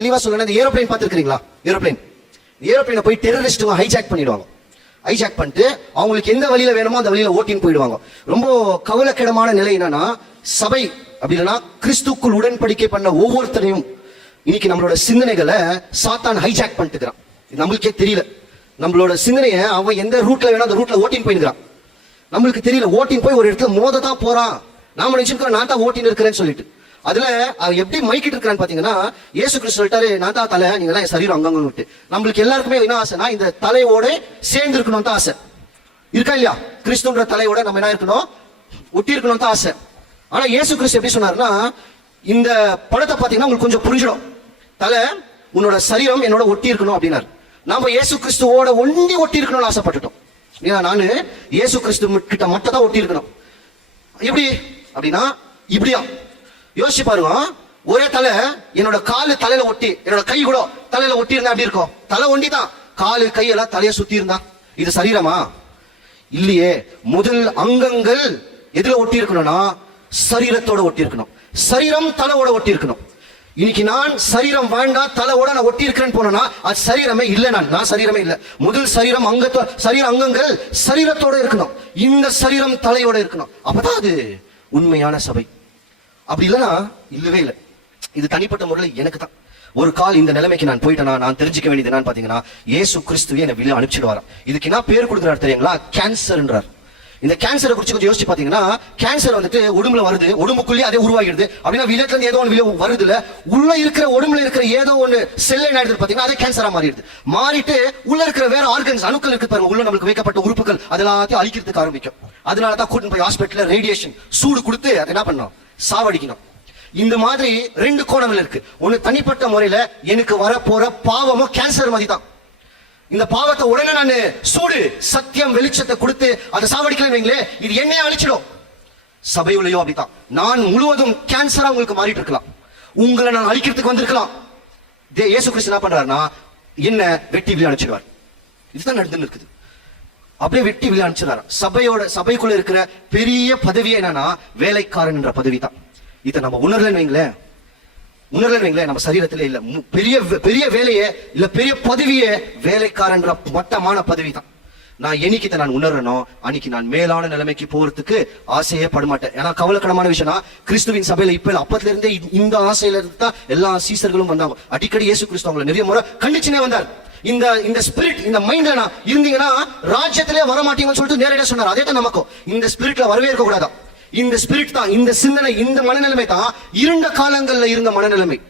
தெளிவா சொல்லணும் இந்த ஏரோப்ளேன் பார்த்துருக்கீங்களா ஏரோப்ளேன். ஏரோப்ளைனை போய் டெரரிஸ்ட் ஹைஜாக் பண்ணிடுவாங்க. ஹைஜாக் பண்ணிட்டு அவங்களுக்கு எந்த வழியில வேணுமோ அந்த வழியில ஓட்டின்னு போயிடுவாங்க. ரொம்ப கவலைக்கிடமான நிலை என்னன்னா சபை அப்படி இல்லைன்னா கிறிஸ்துக்குள் உடன்படிக்கை பண்ண ஒவ்வொருத்தரையும் இன்னைக்கு நம்மளோட சிந்தனைகளை சாத்தான் ஹைஜாக் பண்ணிட்டுக்கிறான். நம்மளுக்கே தெரியல. நம்மளோட சிந்தனையை அவன் எந்த ரூட்ல வேணும் அந்த ரூட்ல ஓட்டின்னு போயிருக்கிறான் நம்மளுக்கு தெரியல. ஓட்டின் போய் ஒரு இடத்துல மோத தான் போறான். நாம நினைச்சிருக்கோம் நான் தான் ஓட்டின்னு இருக்கிறேன்னு சொல்லிட்டு. அதுல அவன் எப்படி மைக்கிட்டு இருக்கிறான்னு பாத்தீங்கன்னா ஏசு கிறிஸ்து சொல்லிட்டாரு நான் தான் தலை நீங்க எல்லாம் சரீரம் அங்கங்க விட்டு நம்மளுக்கு எல்லாருக்குமே என்ன ஆசைனா இந்த தலையோட சேர்ந்து இருக்கணும் தான் ஆசை. இருக்கா இல்லையா? கிறிஸ்துன்ற தலையோட நம்ம என்ன இருக்கணும்? ஒட்டி இருக்கணும் தான் ஆசை. ஆனா ஏசு கிறிஸ்து எப்படி சொன்னாருன்னா இந்த படத்தை பாத்தீங்கன்னா உங்களுக்கு கொஞ்சம் புரிஞ்சிடும். தலை உன்னோட சரீரம் என்னோட ஒட்டி இருக்கணும் அப்படின்னாரு. நாம ஏசு கிறிஸ்துவோட ஒண்டி ஒட்டி இருக்கணும்னு ஆசைப்பட்டுட்டோம். ஏன்னா நானு இயேசு கிறிஸ்து கிட்ட மட்டும் தான் ஒட்டி இருக்கணும். எப்படி? அப்படின்னா இப்படியா யோசிச்சு பாருங்க. ஒரே தலை என்னோட காலு தலையில ஒட்டி என்னோட கை கூட தலையில ஒட்டி இருந்தா அப்படி இருக்கும்? தலை ஒண்டி தான் காலு கையெல்லாம் தலைய சுத்தி இருந்தா. இது சரீரமா? இல்லையே. முதல் அங்கங்கள் எதுல ஒட்டி இருக்கணும்னா சரீரத்தோட ஒட்டி இருக்கணும் சரீரம் தலையோட ஒட்டி இருக்கணும் இன்னைக்கு நான் சரீரம் வேண்டாம் தலையோட நான் ஒட்டி இருக்கிறேன்னு போனேன்னா அது சரீரமே இல்லை நான். நான் சரீரமே இல்லை. முதல் சரீரம் அங்கத்தோ சரீர அங்கங்கள் சரீரத்தோட இருக்கணும். இந்த சரீரம் தலையோட இருக்கணும். அப்பதான் அது உண்மையான சபை. அப்படி இல்லைன்னா இல்லவே இல்லை. இது தனிப்பட்ட முறையில் எனக்கு தான். ஒரு கால் இந்த நிலைமைக்கு நான் போயிட்டேனா நான் தெரிஞ்சுக்க வேண்டியது என்னன்னு பாத்தீங்கன்னா ஏசு கிறிஸ்துவே என்னை வெளியே அனுப்பிச்சிடுவாராம். இதுக்கு என்ன பேர் கொடுக்குறாரு தெரியுங்களா? கேன்சர்ன்றார். இந்த கேன்சரை குறிச்சு கொஞ்சம் யோசிச்சு பாத்தீங்கன்னா கேன்சர் வந்துட்டு உடம்புல வருது உடம்புக்குள்ளேயே அதே உருவாகிடுது. அப்படின்னா விலத்துல இருந்து ஏதோ ஒன்று வெளியே வருது இல்ல உள்ள இருக்கிற உடம்புல இருக்கிற ஏதோ ஒன்று செல் என்ன ஆயிடுது பாத்தீங்கன்னா அதே கேன்சரா மாறிடுது. மாறிட்டு உள்ள இருக்கிற வேற ஆர்கன்ஸ் அணுக்கள் இருக்கு பாருங்க உள்ள நம்மளுக்கு வைக்கப்பட்ட உறுப்புகள் அதெல்லாத்தையும் அழிக்கிறதுக்கு ஆரம்பிக்கும். அதனால தான் கூட்டிட்டு போய் ஹாஸ்பிட்டல்ல ரேடியேஷன் சூடு கொடுத்து அதை என்ன பண்ணோம்? சாவடிக்கணும். இந்த மாதிரி ரெண்டு கோணங்கள் இருக்கு. ஒண்ணு தனிப்பட்ட முறையில எனக்கு வரப்போற பாவமும் கேன்சர் மாதிரி தான் இந்த பாவத்தை உடனே நான் சூடு சத்தியம் வெளிச்சத்தை கொடுத்து அதை சாவடிக்கல வைங்களே இது என்னையே அழிச்சிடும். சபை உள்ளயோ அப்படித்தான். நான் முழுவதும் கேன்சரா உங்களுக்கு மாறிட்டு இருக்கலாம். உங்களை நான் அழிக்கிறதுக்கு வந்திருக்கலாம். தே இயேசு கிறிஸ்து என்ன பண்றாருன்னா என்ன வெட்டி வெளியே அனுப்பிச்சிடுவார். இதுதான் நடந்துன்னு இருக்குது. அப்படியே வெட்டி வெளியே அனுப்பிச்சிடறாரு. சபையோட சபைக்குள்ள இருக்கிற பெரிய பதவியே என்னன்னா வேலைக்காரன் என்ற பதவி தான். இதை நம்ம உணர்லன்னு வைங்களேன். உணர்லன்னு வைங்களேன் நம்ம சரீரத்திலே இல்ல. பெரிய பெரிய வேலையே இல்ல பெரிய பதவியே வேலைக்காரன்ற மட்டமான பதவி தான். நான் என்னைக்கு நான் உணர்றனோ அன்னைக்கு நான் மேலான நிலைமைக்கு போறதுக்கு ஆசையே படமாட்டேன். ஏன்னா கவலைக்கிடமான விஷயம்னா கிறிஸ்துவின் சபையில இப்ப அப்பத்துல இருந்தே இந்த- இந்த ஆசையில இருந்து தான் எல்லா சீசர்களும் வந்தாங்க. அடிக்கடி இயேசு கிறிஸ்து அவங்களை நிறைய முறை கண்டிச்சுனே வந்தார். இந்த இந்த ஸ்பிரிட் இந்த மைண்ட்ல நான் இருந்தீங்கன்னா ராஜ்யத்திலே வர மாட்டீங்கன்னு சொல்லிட்டு நேரடியா சொன்னார். அதே தான் நமக்கும். இந்த ஸ்பிரிட்ல வரவே இருக்க கூடாதான் இந்த ஸ்பிரிட் தான் இந்த சிந்தனை இந்த மனநிலைமை தான் இருண்ட காலங்கள்ல இருந்த மனநிலைமை.